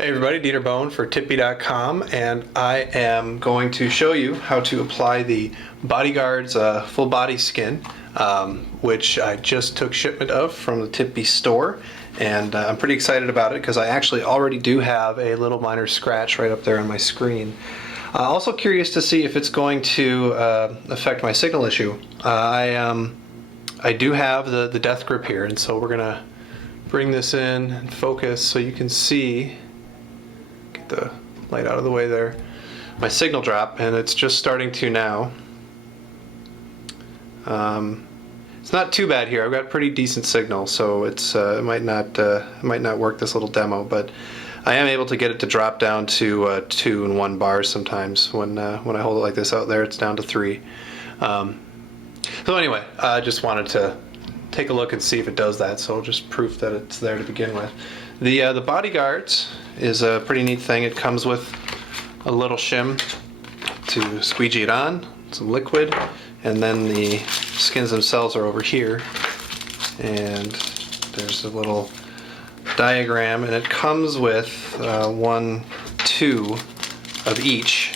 Hey everybody, Dieter Bone for Tippy.com, and I am going to show you how to apply the BodyGuardz full body skin, which I just took shipment of from the Tippy store, and I'm pretty excited about it because I actually already do have a little minor scratch right up there on my screen. Also curious to see if it's going to affect my signal issue. I do have the death grip here, and so we're gonna bring this in and focus so you can see. The light out of the way there. My signal drop, and it's just starting to now. It's not too bad here. I've got pretty decent signal, so it's it might not work this little demo, but I am able to get it to drop down to 2 and 1 bars sometimes. When I hold it like this out there, it's down to 3. So anyway, I just wanted to take a look and see if it does that. So just proof that it's there to begin with. The BodyGuardz is a pretty neat thing. It comes with a little shim to squeegee it on, some liquid, and then the skins themselves are over here. And there's a little diagram, and it comes with 2 of each,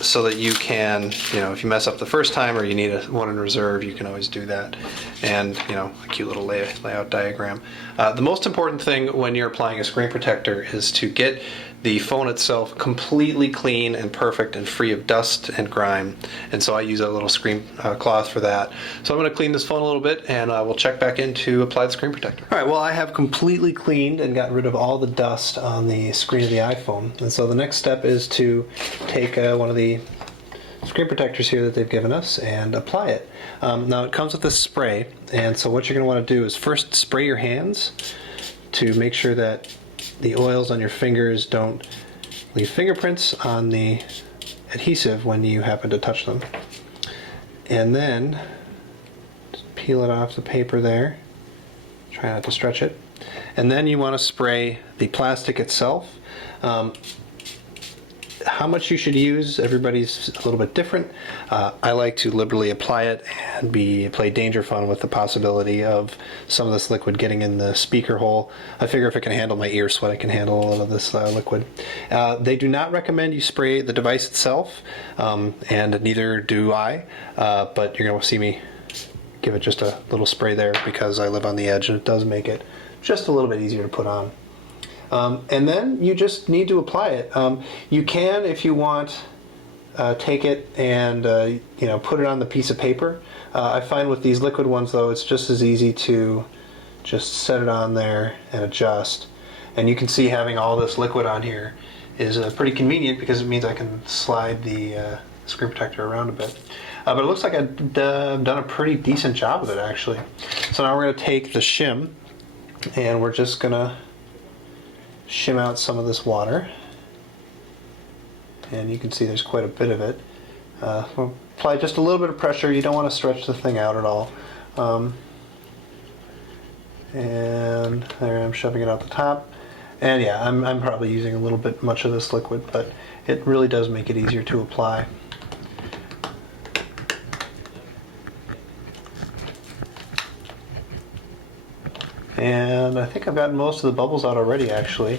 so that you can, if you mess up the first time or you need one in reserve, you can always do that. And, a cute little layout diagram. The most important thing when you're applying a screen protector is to get the phone itself completely clean and perfect and free of dust and grime. And so I use a little screen cloth for that. So I'm going to clean this phone a little bit, and we'll check back in to apply the screen protector. All right, well, I have completely cleaned and gotten rid of all the dust on the screen of the iPhone. And so the next step is to take one of the screen protectors here that they've given us and apply it. Now it comes with this spray, and so what you're going to want to do is first spray your hands to make sure that the oils on your fingers don't leave fingerprints on the adhesive when you happen to touch them. And then just peel it off the paper there. Try not to stretch it. And then you want to spray the plastic itself. How much you should use, everybody's a little bit different. I like to liberally apply it and play danger fun with the possibility of some of this liquid getting in the speaker hole. I figure if it can handle my ear sweat, I can handle a little of this liquid. They do not recommend you spray the device itself, and neither do I, but you're going to see me give it just a little spray there because I live on the edge and it does make it just a little bit easier to put on. And then you just need to apply it. You can, if you want, take it and put it on the piece of paper. I find with these liquid ones, though, it's just as easy to just set it on there and adjust. And you can see having all this liquid on here is pretty convenient because it means I can slide the screen protector around a bit. But it looks like I've done a pretty decent job with it, actually. So now we're going to take the shim, and we're just going to shim out some of this water, and you can see there's quite a bit of it. We'll apply just a little bit of pressure. You don't want to stretch the thing out at all. And there I'm shoving it out the top. And yeah, I'm probably using a little bit much of this liquid, but it really does make it easier to apply. And I think I've gotten most of the bubbles out already, actually.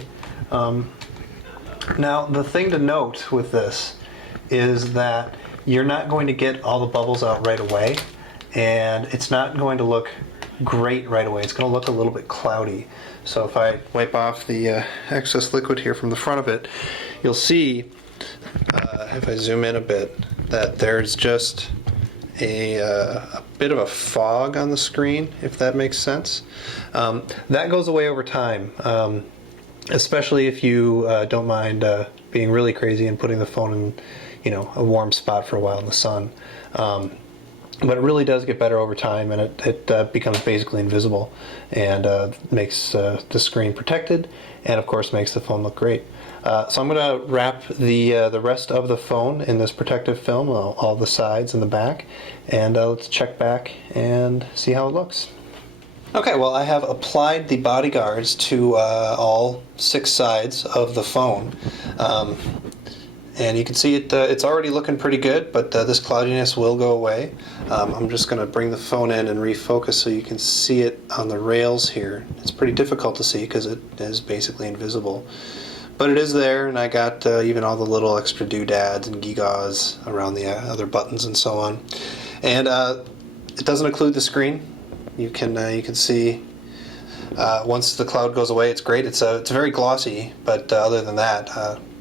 Now, the thing to note with this is that you're not going to get all the bubbles out right away, and it's not going to look great right away. It's going to look a little bit cloudy. So if I wipe off the excess liquid here from the front of it, you'll see, if I zoom in a bit, that there's just a bit of a fog on the screen, if that makes sense. That goes away over time, especially if you don't mind being really crazy and putting the phone in, a warm spot for a while in the sun. But it really does get better over time, and it becomes basically invisible, and makes the screen protected, and of course makes the phone look great. So I'm going to wrap the rest of the phone in this protective film, all the sides and the back, and let's check back and see how it looks. Okay, well, I have applied the BodyGuardz to all 6 sides of the phone, and you can see it's already looking pretty good, but this cloudiness will go away. I'm just going to bring the phone in and refocus so you can see it on the rails here. It's pretty difficult to see because it is basically invisible. But it is there, and I got even all the little extra doodads and gewgaws around the other buttons and so on. And it doesn't occlude the screen. You can see once the cloud goes away, it's great. It's very glossy, but other than that,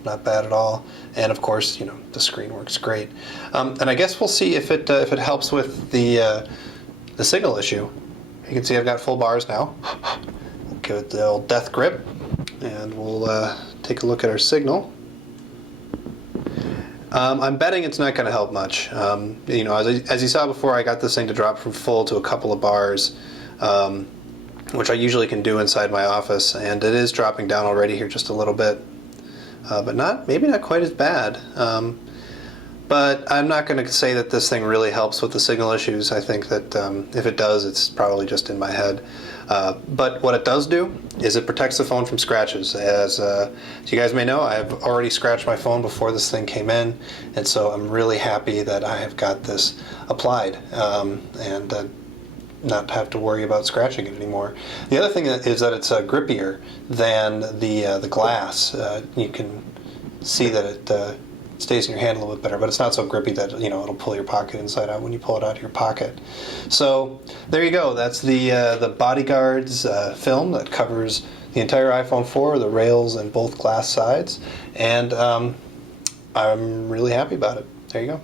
not bad at all. And of course, the screen works great. And I guess we'll see if it helps with the signal issue. You can see I've got full bars now. Give it the old death grip, and we'll take a look at our signal. I'm betting it's not going to help much. As you saw before, I got this thing to drop from full to a couple of bars, which I usually can do inside my office, and it is dropping down already here just a little bit, but maybe not quite as bad. But I'm not going to say that this thing really helps with the signal issues. I think that if it does, it's probably just in my head. But what it does do is it protects the phone from scratches. As you guys may know, I've already scratched my phone before this thing came in, and so I'm really happy that I have got this applied and not have to worry about scratching it anymore. The other thing is that it's grippier than the glass. You can see that it stays in your hand a little bit better, but it's not so grippy that it'll pull your pocket inside out when you pull it out of your pocket. So there you go. That's the BodyGuardz film that covers the entire iPhone 4, the rails and both glass sides, and I'm really happy about it. There you go.